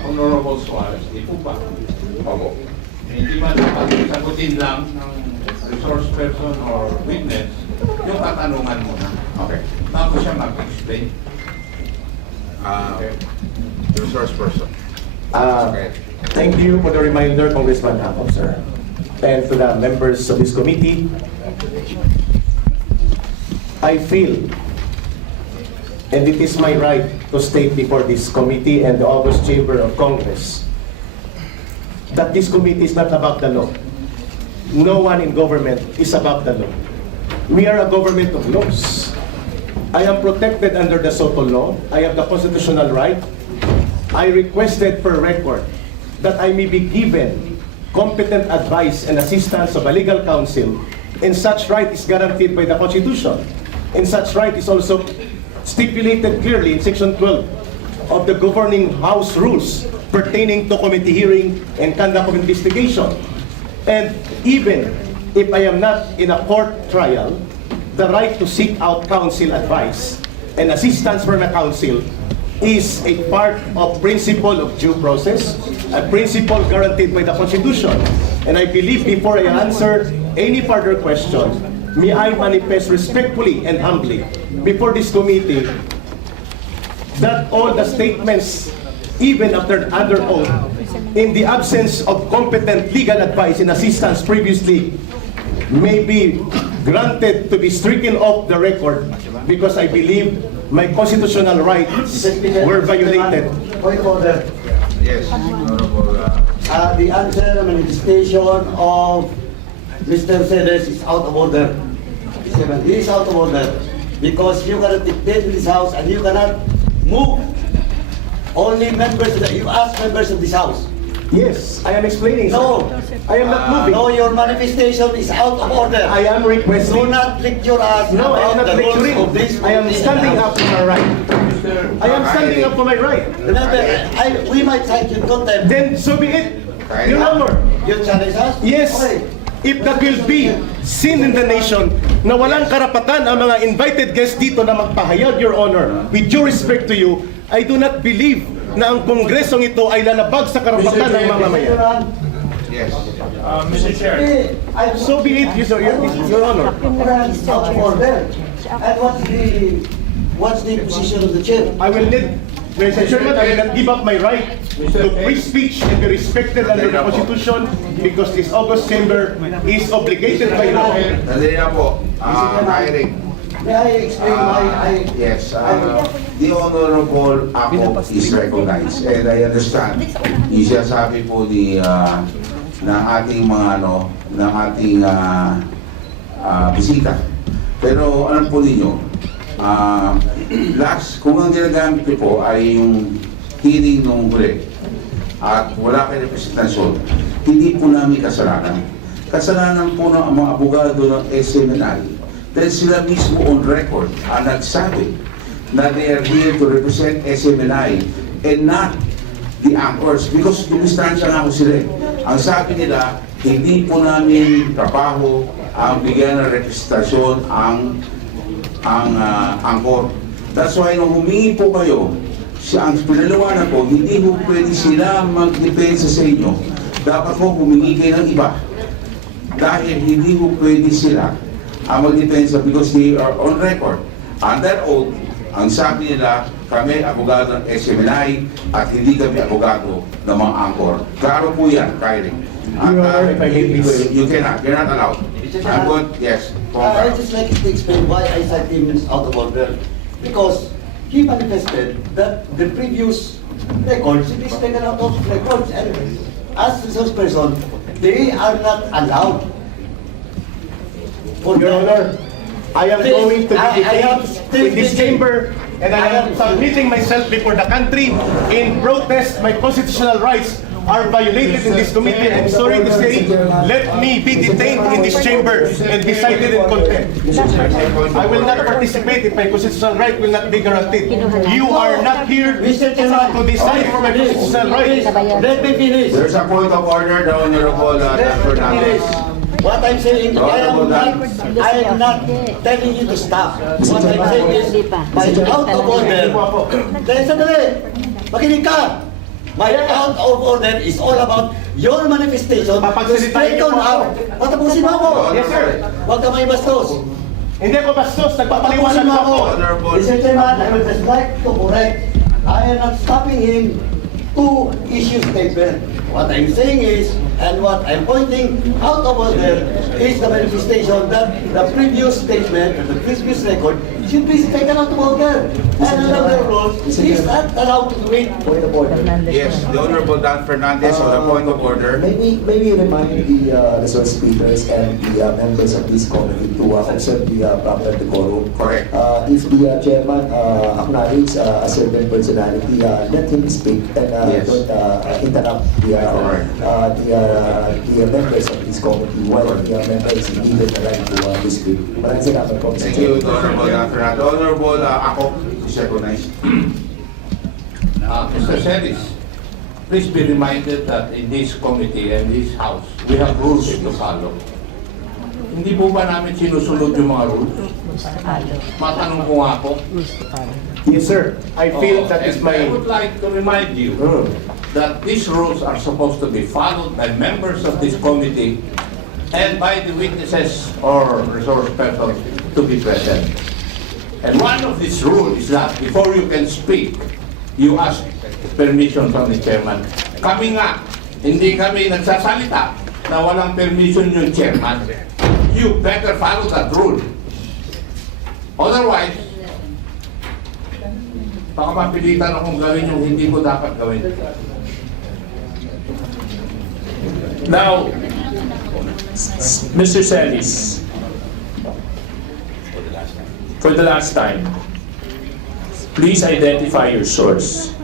Honorable Suarez, di po ba? Opo. Hindi ba dapat sagutin lang ng resource person or witness yung katanungan mo na? Okay. Tapos siya mag-explain. Resource person. Okay. Thank you for the reminder, Congressman Hapon, sir. And to the members of this committee, I feel, and it is my right to state before this committee and the August Chamber of Congress, that this committee is not above the law. No one in government is above the law. We are a government of laws. I am protected under the Soto law. I have the constitutional right. I requested per record that I may be given competent advice and assistance of a legal counsel, and such right is guaranteed by the Constitution. And such right is also stipulated clearly in Section 12 of the Governing House Rules pertaining to committee hearing and conduct of investigation. And even if I am not in a court trial, the right to seek out counsel advice and assistance from a counsel is a part of principle of due process, a principle guaranteed by the Constitution. And I believe before I answer any further question, may I manifest respectfully and humbly before this committee that all the statements, even after under oath, in the absence of competent legal advice and assistance previously, may be granted to be stricken off the record because I believe my constitutional rights were violated. Point of order. Yes, Honorable. The answer manifestation of Mr. Cedes is out of order. He is out of order because you cannot dictate in this house and you cannot move. Only members that you ask members of this house. Yes, I am explaining. No. Sir. I am not moving. No, your manifestation is out of order. I am requesting. Do not lecture us No, I am about not the rules lecturing. of this. I am standing up for my right. I am standing up for my right. Remember, we might cite you contempt. Then so be it. Your Honor. You challenge us? Yes. Okay. If that will be seen in the nation na walang karapatan ang mga invited guests dito na magpahayag, Your Honor, with due respect to you, I do not believe na ang kongresong ito ay lalabag sa karapatan ng mga mamayan. Yes. Mr. Chair. So be it, Your Honor. It's out of order. And what's the position of the chair? I will need, Mr. Chairman, I will not give up my right to free speech and be respected under the Constitution because this August Chamber is obligated by law. Dali na po. Hiring. May I explain why Yes, the Honorable Ako is recognized and I understand yung sinasabi po ng ating mga ng ating bisita. Pero alam po ninyo, kung ang ginagamit niyo po ay yung hearing nung huli at wala kayong representasyon, hindi po namin kasalanan. Kasalanan po ng mga abogado ng SMNI dahil sila mismo on record ang nagsabi na they are here to represent SMNI and not the anchors because dumistansya nga ako sila. Ang sabi nila, hindi po namin trabaho ang bigyan ng representasyon ang anchor. That's why nung humingi po kayo, ang pinalawanan po, hindi po pwede sila magdepensa sa inyo. Dapat po humingi kayo ng iba. Dahil hindi po pwede sila magdepensa because they are on record. Under oath, ang sabi nila, kami abogado ng SMNI at hindi kami abogado ng mga anchor. Klaro po yan, Kyrie. You cannot, you're not allowed. I'm good, yes. I just like to explain why I cite him is out of order. Because he manifested that the previous records, it is taken out of records. And as resource person, they are not allowed. Your Honor, I am going to be detained in this chamber and I am submitting myself before the country in protest. My constitutional rights are violated in this committee. I'm sorry to say, let me be detained in this chamber and be cited in contempt. I will not participate if my constitutional right will not be guaranteed. You are not here to decide for my constitutional rights. Let me finish. There's a point of order, the Honorable Fernandez. What I'm saying, I am not telling you to stop. What I'm saying is, by out of order. Dahil sandali, makinig ka. My out of order is all about your manifestation to Papagsalitain niyo straighten po ako. out. Patapusin mo ako. Yes, sir. Huwag ka may bastos. Hindi ako bastos, nagpapaliwanag Patapusin mo ako. ako. Mr. Chairman, I would just like to correct. I am not stopping him to issue statement. What I'm saying is, and what I'm pointing out of order is the manifestation that the previous statement and the previous record should be taken out of order. And under the rules, he's not allowed to do it. Point of order. Yes, the Honorable Dan Fernandez on the point of order. Maybe remind the resource speakers and the members of this committee to observe the proper decorum. Correct. If the chairman acknowledge a certain personality, let him speak and Yes. don't interrupt the members of this committee while the members is given the right to speak. Maraming salamat po, Mr. Thank you, Chair. Honorable Dan Fernandez. Honorable ako, is recognized. Mr. Seris, please be reminded that in this committee and this house, we have rules to follow. Hindi po ba namin sinusunod yung mga rules? Matanong ko nga po. Yes, sir. I feel that is And I my... would like to remind you that these rules are supposed to be followed by members of this committee and by the witnesses or resource persons to be present. And one of these rules is that before you can speak, you ask permission from the chairman. Kami nga, hindi kami nagsasalita na walang permission yung chairman. You better follow that rule. Otherwise, baka mapilitan akong gawin yung hindi ko dapat gawin. Now, Mr. Celis, for the last time, please identify your source.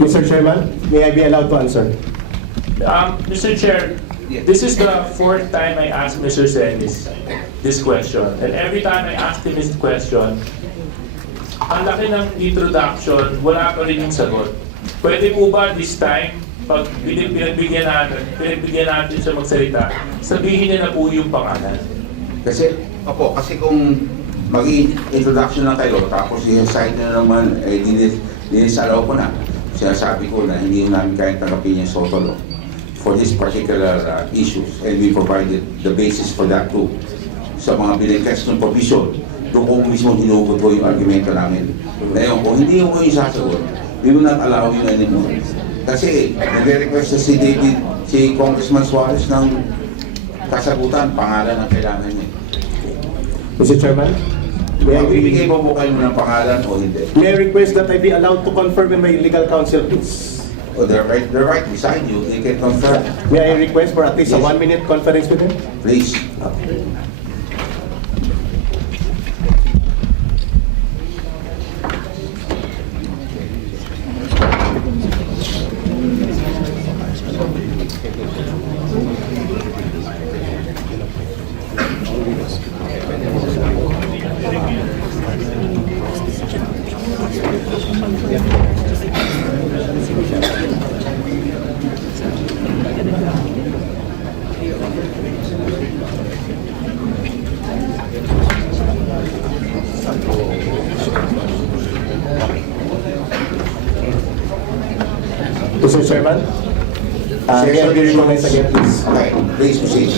Mr. Chairman, may I be allowed to answer? Mr. Chair, this is the fourth time I ask Mr. Celis this question. And every time I ask him this question, ang laki ng introduction, wala pa rin yung sagot. Pwede po ba this time, pag pinagbigyan natin siya magsalita, sabihin niya na po yung pangalan? Kasi kung mag-introduction lang kayo, tapos i-cite na naman, dinisalaw ko na. Sinasabi ko na hindi namin kayang tanggapin yung SOTO for this particular issues. And we provided the basis for that too. Sa mga binigkas ng provision, doon ko mismo hinugot ko yung argumento namin. Ngayon, kung hindi ko yung sasagot, we will not allow you anymore. Kasi, nag-request si Congressman Suarez ng kasagutan, pangalan ang kailangan niya. Mr. Chairman, may I Magbibigay mo po kayo ng pangalan o hindi? may I request that I be allowed to confirm with my legal counsel, please? O they're right beside you, they can confirm. May I request for at least a Yes. 1-minute conference with him? Please. Mr. Chairman, may I be recognized again, please? Okay, please proceed.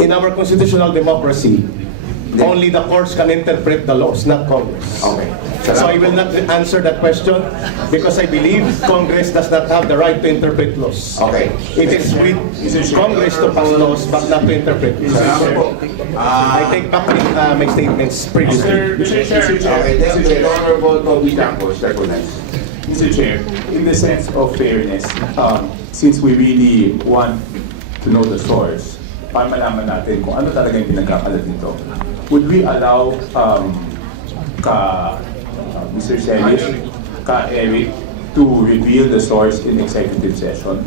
In our constitutional democracy, only the courts can interpret the laws, not Congress. Okay. So I will not answer that question because I believe Congress does not have the right to interpret laws. Okay. It is with Congress to pass laws but not to interpret. Salamat po. I take back my statements previously. Mr. Chair, Okay, then the Honorable Toby Chanco is recognized. Mr. Chair, in the sense of fairness, since we really want to know the source, para malaman natin kung ano talaga yung pinagkakalat nito, would we allow Mr. Celis, Eric, to reveal the source in executive session?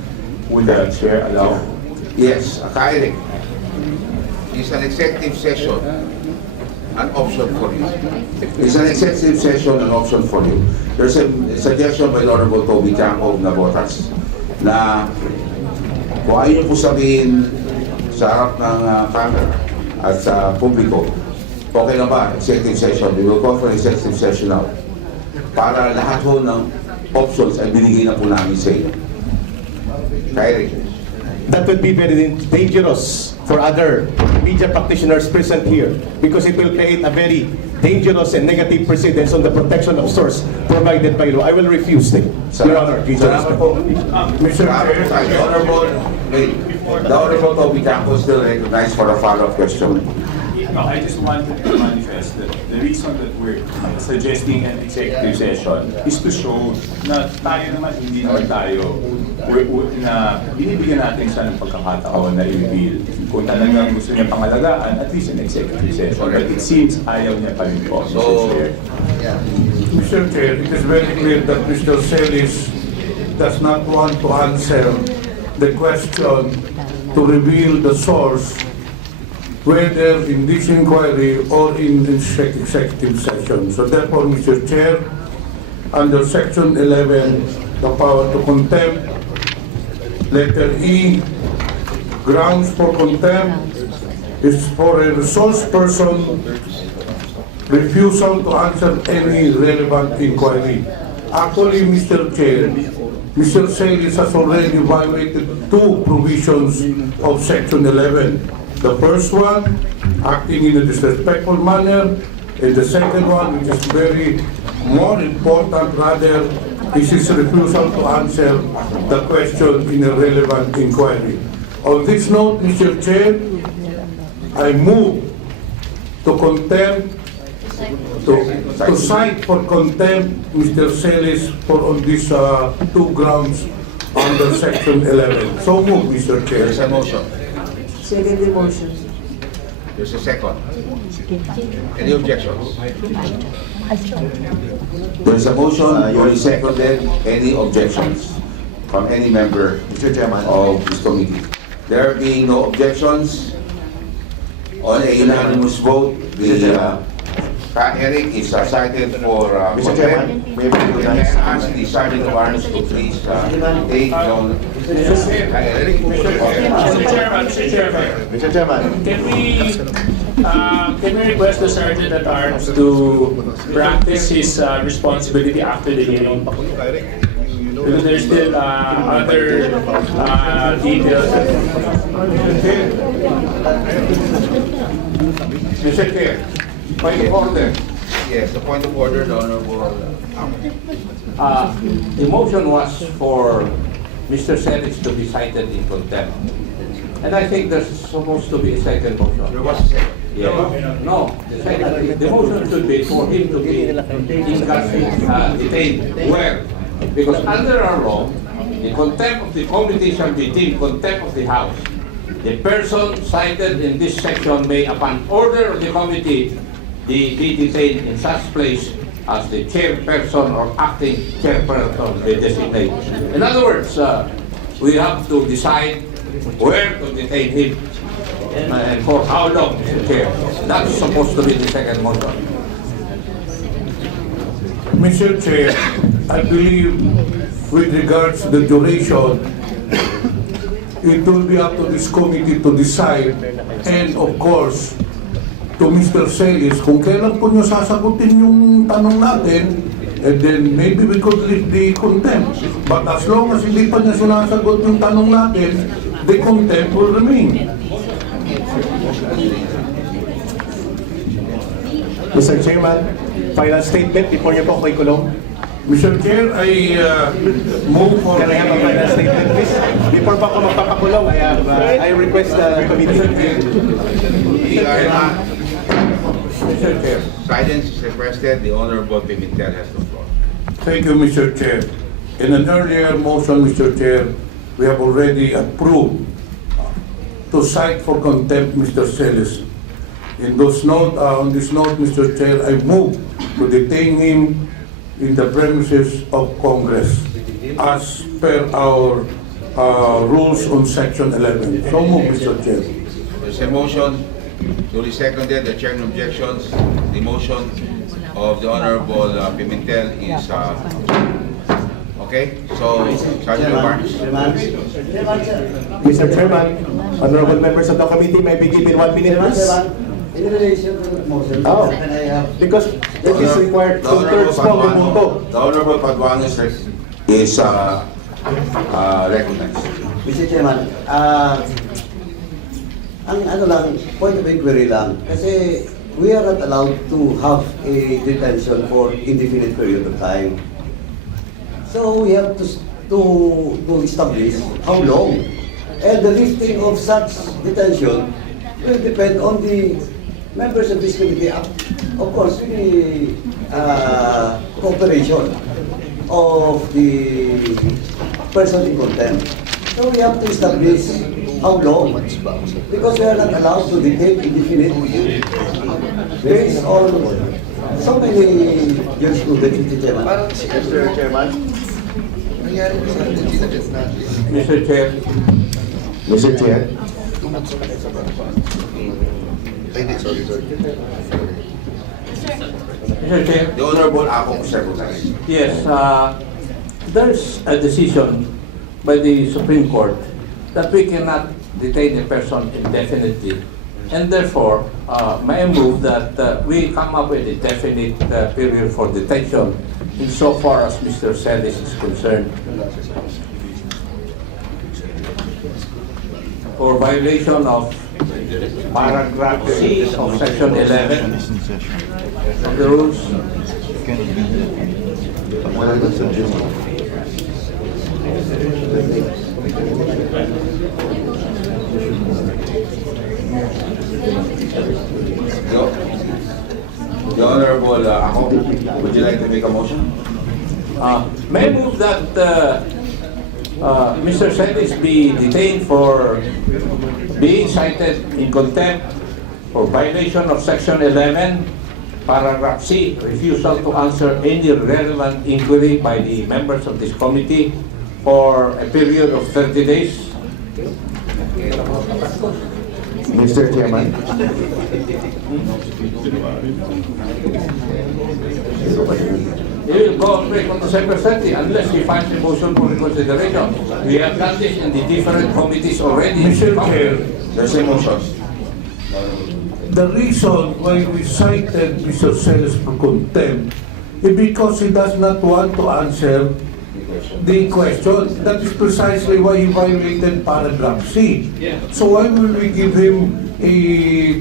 Would the chair allow? Yes, Eric. It's an executive session, an option for you. It's an executive session, an option for you. There's a suggestion by Honorable Toby Chanco of Nabotas na kung ayaw niyo po sabihin sa harap ng camera at sa publiko Okay na ba? Executive session. We will call for executive session now. Para lahat ho ng options ay binigay na po namin sa inyo. Kyrie. That would be very dangerous for other media practitioners present here because it will create a very dangerous and negative precedence on the protection of source provided by law. I will refuse it, Your Honor. Salamat po. Mr. Chair, the Honorable Toby Tanco is still recognized for a follow-up question. I just wanted to manifest that the reason that we're suggesting an executive session is to show na tayo naman, hindi naman tayo na binibigyan natin siya ng pagkakataon na i-reveal. Kung talagang gusto niya pangalagaan, at least an executive session. But it seems ayaw niya pa rin po, Mr. Chair. Mr. Chair, it is very clear that Mr. Celis does not want to answer the question to reveal the source, whether in this inquiry or in this executive session. So therefore, Mr. Chair, under Section 11, the power to contempt, letter E, grounds for contempt is for a resource person refusal to answer any relevant inquiry. Actually, Mr. Chair, Mr. Celis has already violated two provisions of Section 11. The first one, acting in a disrespectful manner, and the second one, which is very more important rather, is his refusal to answer the question in a relevant inquiry. On this note, Mr. Chair, I move to contempt, to cite for contempt Mr. Celis for on these two grounds under Section 11. So move, Mr. Chair. There's a motion. Second the motion. There's a second. Any objections? There's a motion, duly seconded. Any objections from any member of this committee? There being no objections, on a unanimous vote, the hearing is cited for Mr. Chairman, may I and I ask the Sergeant of Arms to please take down. Mr. Chairman, Can we request the Sergeant at Arms to practice his responsibility after the hearing? Because there's still other details. Mr. Chair, point of order. Yes, the point of order, the Honorable. The motion was for Mr. Celis to be cited in contempt. And I think there's supposed to be a second motion. There was a second. Yeah. No, the motion should be for him to be detained. Where? Because under our law, the contempt of the committee shall be deemed contempt of the House. The person cited in this section may, upon order of the committee, be detained in such place as the chairperson or acting chairperson may designate. In other words, we have to decide where to detain him and for how long, Mr. Chair. That's supposed to be the second motion. Mr. Chair, I believe with regards to the duration, it will be up to this committee to decide, and of course, to Mr. Celis, kung kailan po nyo sasagutin yung tanong natin, and then maybe we could lift the contempt. But as long as hindi pa niya sinasagot yung tanong natin, the contempt will remain. Mr. Chairman, final statement before niyo po ako ikulong. Mr. Chair, I move for... Can I have a final statement, please? Before pa ako magpapakulong, I request the committee. Mr. Chair. Silence is requested. The Honorable Pimentel has the floor. Thank you, Mr. Chair. In an earlier motion, Mr. Chair, we have already approved to cite for contempt Mr. Celis. On this note, Mr. Chair, I move to detain him in the premises of Congress as per our rules on Section 11. So move, Mr. Chair. There's a motion, duly seconded. The chair no objections. The motion of the Honorable Pimentel is okay. So, Sergeant Barnes. Mr. Chairman, honorable members of the committee, may be given 1 minute, please. In relation to the motion, Oh. can I have... Because that is required The Honorable two-thirds po ng voto. The Honorable Paduano is recognized. Mr. Chairman, ang ano lang, point of inquiry lang, kasi we are not allowed to have a detention for indefinite period of time. So we have to establish how long. And the lifting of such detention will depend on the members of this committee. Of course, with the cooperation of the person in contempt. So we have to establish how long, because we are not allowed to detain indefinitely based on so many jurisprudence, Mr. Chairman. Mr. Chairman. Mr. Chair, Mr. Chair. Mr. Chair, The Honorable Ako is recognized. yes, there's a decision by the Supreme Court that we cannot detain a person indefinitely. And therefore, may I move that we come up with a definite period for detention insofar as Mr. Celis is concerned. For violation of paragraph C of section 11 of the rules. The Honorable Ako, would you like to make a motion? May I move that Mr. Celis be detained for being cited in contempt for violation of section 11, paragraph C, refusal to answer any relevant inquiry by the members of this committee for a period of 30 days. Mr. Chairman. He will go on break on December 30 unless he finds a motion for reconsideration. We have done this in the different committees already. Mr. Chair, There's a motion. the reason why we cited Mr. Celis for contempt is because he does not want to answer the question. That is precisely why he violated paragraph C. So why will we give him a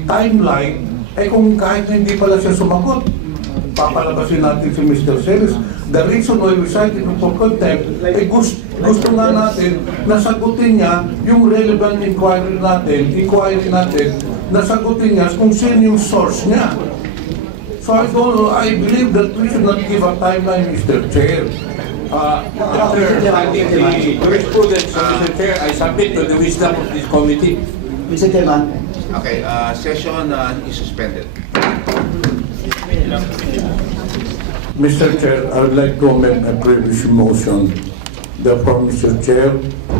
timeline? Eh kung kahit hindi pala siya sumagot, papalabasin natin si Mr. Celis. The reason why we cited him for contempt, eh gusto nga natin nasagutin niya yung relevant inquiry natin, nasagutin niya kung sino yung source niya. So I believe that we should not give a timeline, Mr. Chair. After citing the jurisprudence of Mr. Chair, I submit to the wisdom of this committee. Mr. Chairman, Okay, session is suspended. Mr. Chair, I would like to amend a previous motion. Therefore, Mr. Chair,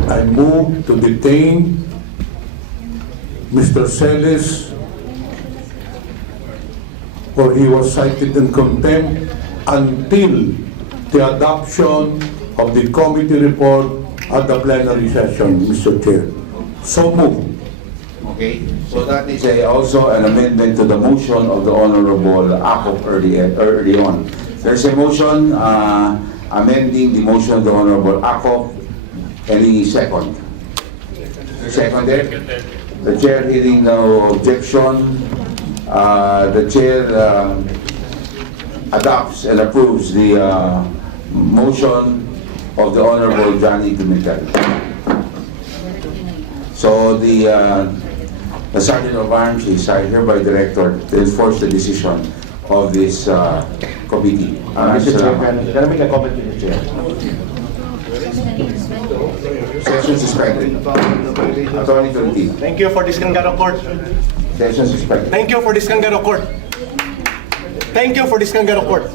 I move to detain Mr. Celis for he was cited in contempt until the adoption of the committee report at the plenary session, Mr. Chair. So moved. Okay, so that is also an amendment to the motion of the Honorable Ako early on. There's a motion amending the motion of the Honorable Ako. Any second? Seconded? The chair hearing no objection. The chair adopts and approves the motion of the Honorable Johnny Pimentel. So the Sergeant of Arms is hereby directed to enforce the decision of this committee. Mr. Chair, can I make a comment, Mr. Chair? Session suspended. Attorney Tulti. Thank you for this Kangaro Court. Session suspended. Thank you for this Kangaro Court. Thank you for this Kangaro Court.